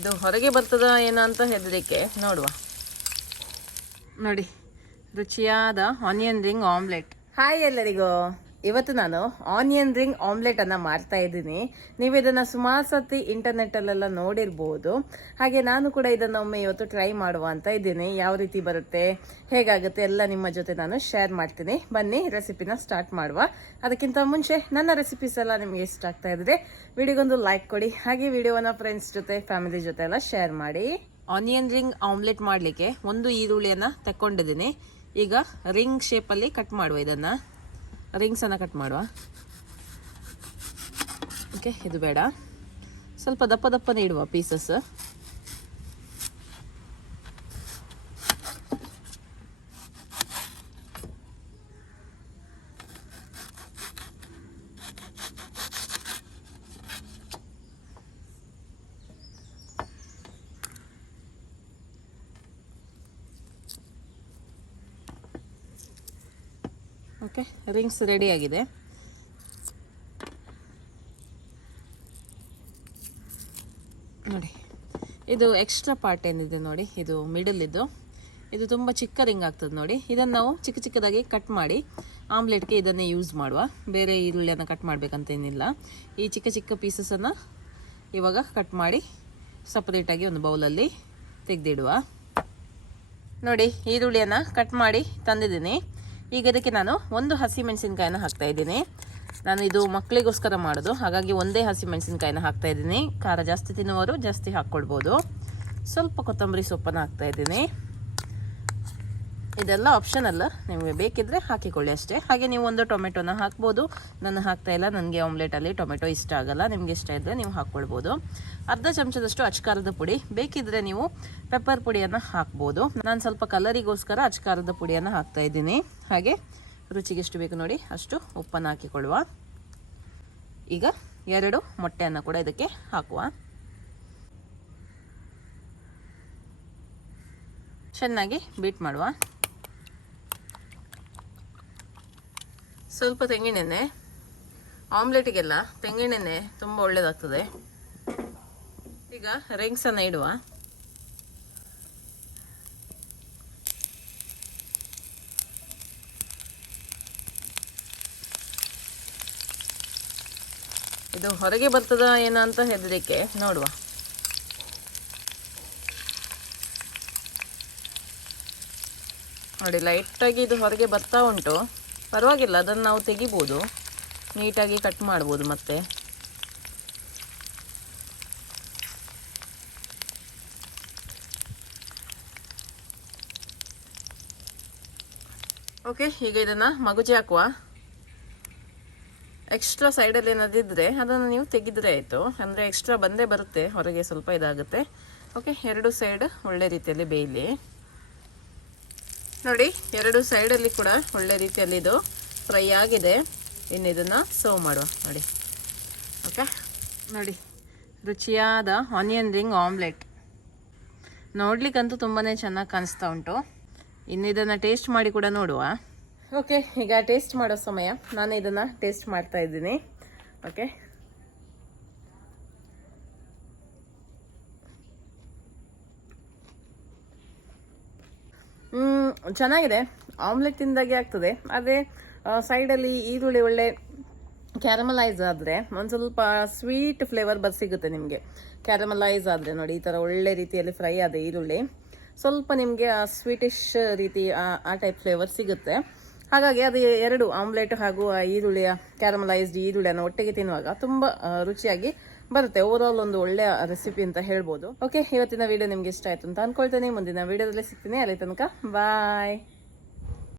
ಇದು ಹೊರಗೆ ಬರ್ತದ ಏನೋ ಅಂತ ಹೆದರಿಕೆ. ನೋಡುವ. ನೋಡಿ, ರುಚಿಯಾದ ಆನಿಯನ್ ರಿಂಗ್ ಆಮ್ಲೆಟ್. ಹಾಯ್ ಎಲ್ಲರಿಗೂ. ಇವತ್ತು ನಾನು ಆನಿಯನ್ ರಿಂಗ್ ಆಮ್ಲೆಟ್ ಅನ್ನ ಮಾಡ್ತಾ ಇದ್ದೀನಿ. ನೀವು ಇದನ್ನ ಸುಮಾರು ಸತಿ ಇಂಟರ್ನೆಟ್ ಅಲ್ಲೆಲ್ಲ ನೋಡಿರ್ಬೋದು. ಹಾಗೆ ನಾನು ಕೂಡ ಇದನ್ನ ಒಮ್ಮೆ ಇವತ್ತು ಟ್ರೈ ಮಾಡುವ ಅಂತ ಇದ್ದೀನಿ. ಯಾವ ರೀತಿ ಬರುತ್ತೆ, ಹೇಗಾಗುತ್ತೆ ಎಲ್ಲ ನಿಮ್ಮ ಜೊತೆ ನಾನು ಶೇರ್ ಮಾಡ್ತೀನಿ. ಬನ್ನಿ ರೆಸಿಪಿನ ಸ್ಟಾರ್ಟ್ ಮಾಡುವ. ಅದಕ್ಕಿಂತ ಮುಂಚೆ ನನ್ನ ರೆಸಿಪೀಸ್ ಎಲ್ಲ ನಿಮ್ಗೆ ಇಷ್ಟ ಆಗ್ತಾ ಇದ್ರೆ ವಿಡಿಯೋಗೊಂದು ಲೈಕ್ ಕೊಡಿ. ಹಾಗೆ ವಿಡಿಯೋನ ಫ್ರೆಂಡ್ಸ್ ಜೊತೆ, ಫ್ಯಾಮಿಲಿ ಜೊತೆ ಎಲ್ಲ ಶೇರ್ ಮಾಡಿ. ಆನಿಯನ್ ರಿಂಗ್ ಆಮ್ಲೆಟ್ ಮಾಡ್ಲಿಕ್ಕೆ ಒಂದು ಈರುಳ್ಳಿಯನ್ನ ತಕೊಂಡಿದ್ದೀನಿ. ಈಗ ರಿಂಗ್ ಶೇಪ್ ಅಲ್ಲಿ ಕಟ್ ಮಾಡುವ. ಇದನ್ನ ರಿಂಗ್ಸ್ ಅನ್ನ ಕಟ್ ಮಾಡುವ. ಓಕೆ, ಇದು ಬೇಡ, ಸ್ವಲ್ಪ ದಪ್ಪ ದಪ್ಪನೇ ಇಡುವ ಪೀಸಸ್. ಓಕೆ, ರಿಂಗ್ಸ್ ರೆಡಿ ಆಗಿದೆ. ನೋಡಿ, ಇದು ಎಕ್ಸ್ಟ್ರಾ ಪಾರ್ಟ್ ಏನಿದೆ ನೋಡಿ, ಇದು ಮಿಡಲ್ ಇದು ತುಂಬ ಚಿಕ್ಕ ರಿಂಗ್ ಆಗ್ತದೆ ನೋಡಿ. ಇದನ್ನು ನಾವು ಚಿಕ್ಕ ಚಿಕ್ಕದಾಗಿ ಕಟ್ ಮಾಡಿ ಆಮ್ಲೆಟ್ಗೆ ಇದನ್ನೇ ಯೂಸ್ ಮಾಡುವ. ಬೇರೆ ಈರುಳ್ಳಿಯನ್ನು ಕಟ್ ಮಾಡಬೇಕಂತೇನಿಲ್ಲ. ಈ ಚಿಕ್ಕ ಚಿಕ್ಕ ಪೀಸಸನ್ನು ಇವಾಗ ಕಟ್ ಮಾಡಿ ಸಪರೇಟಾಗಿ ಒಂದು ಬೌಲಲ್ಲಿ ತೆಗೆದಿಡುವ. ನೋಡಿ, ಈರುಳ್ಳಿಯನ್ನು ಕಟ್ ಮಾಡಿ ತಂದಿದ್ದೀನಿ. ಈಗ ಇದಕ್ಕೆ ನಾನು ಒಂದು ಹಸಿಮೆಣಸಿನಕಾಯಿನ ಹಾಕ್ತಾ ಇದ್ದೀನಿ. ನಾನು ಇದು ಮಕ್ಕಳಿಗೋಸ್ಕರ ಮಾಡೋದು, ಹಾಗಾಗಿ ಒಂದೇ ಹಸಿಮೆಣಸಿನಕಾಯಿನ ಹಾಕ್ತಾ ಇದ್ದೀನಿ. ಖಾರ ಜಾಸ್ತಿ ತಿನ್ನುವವರು ಜಾಸ್ತಿ ಹಾಕ್ಕೊಳ್ಬೋದು. ಸ್ವಲ್ಪ ಕೊತ್ತಂಬರಿ ಸೊಪ್ಪನ್ನು ಹಾಕ್ತಾ ಇದ್ದೀನಿ. ಇದೆಲ್ಲ ಆಪ್ಷನಲ್ಲ, ನಿಮಗೆ ಬೇಕಿದ್ರೆ ಹಾಕಿಕೊಳ್ಳಿ ಅಷ್ಟೇ. ಹಾಗೆ ನೀವು ಒಂದು ಟೊಮೆಟೊನ ಹಾಕ್ಬೋದು. ನಾನು ಹಾಕ್ತಾ ಇಲ್ಲ, ನನಗೆ ಆಮ್ಲೆಟಲ್ಲಿ ಟೊಮೆಟೊ ಇಷ್ಟ ಆಗಲ್ಲ. ನಿಮಗೆ ಇಷ್ಟ ಇದ್ದರೆ ನೀವು ಹಾಕ್ಕೊಳ್ಬೋದು. ಅರ್ಧ ಚಮಚದಷ್ಟು ಅಚ್ಕಾರದ ಪುಡಿ, ಬೇಕಿದ್ರೆ ನೀವು ಪೆಪ್ಪರ್ ಪುಡಿಯನ್ನು ಹಾಕ್ಬೋದು. ನಾನು ಸ್ವಲ್ಪ ಕಲರಿಗೋಸ್ಕರ ಅಚ್ಕಾರದ ಪುಡಿಯನ್ನು ಹಾಕ್ತಾ ಇದ್ದೀನಿ. ಹಾಗೆ ರುಚಿಗೆ ಎಷ್ಟು ಬೇಕು ನೋಡಿ ಅಷ್ಟು ಉಪ್ಪನ್ನು ಹಾಕಿಕೊಳ್ಳುವ. ಈಗ 2 ಮೊಟ್ಟೆಯನ್ನು ಕೂಡ ಇದಕ್ಕೆ ಹಾಕುವ. ಚೆನ್ನಾಗಿ ಬೀಟ್ ಮಾಡುವ. ಸ್ವಲ್ಪ ತೆಂಗಿನೆಣ್ಣೆ, ಆಮ್ಲೆಟಿಗೆಲ್ಲ ತೆಂಗಿನೆಣ್ಣೆ ತುಂಬ ಒಳ್ಳೆಯದಾಗ್ತದೆ. ಈಗ ರಿಂಗ್ಸನ್ನು ಇಡುವ. ಇದು ಹೊರಗೆ ಬರ್ತದ ಏನೋ ಅಂತ ಹೆದರಿಕೆ. ನೋಡುವ. ನೋಡಿ, ಲೈಟಾಗಿ ಇದು ಹೊರಗೆ ಬರ್ತಾ ಉಂಟು. ಪರವಾಗಿಲ್ಲ, ಅದನ್ನು ನಾವು ತೆಗಿಬೋದು, ನೀಟಾಗಿ ಕಟ್ ಮಾಡ್ಬೋದು ಮತ್ತೆ. ಓಕೆ, ಈಗ ಇದನ್ನು ಮಗುಚಿ ಹಾಕುವ. ಎಕ್ಸ್ಟ್ರಾ ಸೈಡಲ್ಲಿ ಏನಾದಿದ್ರೆ ಅದನ್ನು ನೀವು ತೆಗೆದ್ರೆ ಆಯಿತು. ಅಂದರೆ ಎಕ್ಸ್ಟ್ರಾ ಬಂದೇ ಬರುತ್ತೆ, ಹೊರಗೆ ಸ್ವಲ್ಪ ಇದಾಗುತ್ತೆ. ಓಕೆ, 2 ಸೈಡ್ ಒಳ್ಳೆ ರೀತಿಯಲ್ಲಿ ಬೇಯಲಿ. ನೋಡಿ, 2 ಸೈಡಲ್ಲಿ ಕೂಡ ಒಳ್ಳೆ ರೀತಿಯಲ್ಲಿ ಇದು ಫ್ರೈ ಆಗಿದೆ. ಇನ್ನು ಇದನ್ನು ಸರ್ವ್ ಮಾಡುವ. ನೋಡಿ, ಓಕೆ, ನೋಡಿ, ರುಚಿಯಾದ ಆನಿಯನ್ ರಿಂಗ್ ಆಮ್ಲೆಟ್ ನೋಡ್ಲಿಕ್ಕಂತೂ ತುಂಬಾ ಚೆನ್ನಾಗಿ ಕಾಣಿಸ್ತಾ ಉಂಟು. ಇನ್ನು ಇದನ್ನು ಟೇಸ್ಟ್ ಮಾಡಿ ಕೂಡ ನೋಡುವ. ಓಕೆ, ಈಗ ಟೇಸ್ಟ್ ಮಾಡೋ ಸಮಯ. ನಾನು ಇದನ್ನು ಟೇಸ್ಟ್ ಮಾಡ್ತಾ ಇದ್ದೀನಿ. ಓಕೆ, ಚೆನ್ನಾಗಿದೆ. ಆಮ್ಲೆಟ್ ತಿಂದಾಗೆ ಆಗ್ತದೆ. ಆದರೆ ಸೈಡಲ್ಲಿ ಈರುಳ್ಳಿ ಒಳ್ಳೆ ಕ್ಯಾರಮಲೈಸ್ ಆದರೆ ಒಂದು ಸ್ವಲ್ಪ ಸ್ವೀಟ್ ಫ್ಲೇವರ್ ಸಿಗುತ್ತೆ ನಿಮಗೆ. ಕ್ಯಾರಮಲೈಸ್ ಆದರೆ ನೋಡಿ, ಈ ಥರ ಒಳ್ಳೆ ರೀತಿಯಲ್ಲಿ ಫ್ರೈ ಆದ ಈರುಳ್ಳಿ ಸ್ವಲ್ಪ ನಿಮಗೆ ಸ್ವೀಟಿಶ್ ರೀತಿ ಆ ಟೈಪ್ ಫ್ಲೇವರ್ ಸಿಗುತ್ತೆ. ಹಾಗಾಗಿ ಅದು 2 ಆಮ್ಲೆಟ್ ಹಾಗೂ ಈರುಳ್ಳಿಯ ಕ್ಯಾರಮಲೈಸ್ಡ್ ಈರುಳ್ಳಿಯನ್ನು ಒಟ್ಟಿಗೆ ತಿನ್ನುವಾಗ ತುಂಬ ರುಚಿಯಾಗಿ ಬರುತ್ತೆ. ಓವರ್ ಆಲ್ ಒಂದು ಒಳ್ಳೆಯ ರೆಸಿಪಿ ಅಂತ ಹೇಳ್ಬೋದು. ಓಕೆ, ಇವತ್ತಿನ ವಿಡಿಯೋ ನಿಮ್ಗೆ ಇಷ್ಟ ಆಯ್ತು ಅಂತ ಅನ್ಕೊಳ್ತೇನೆ. ಮುಂದಿನ ವಿಡಿಯೋದಲ್ಲಿ ಸಿಗ್ತೀನಿ. ಅಲ್ಲಿ ತನಕ ಬಾಯ್.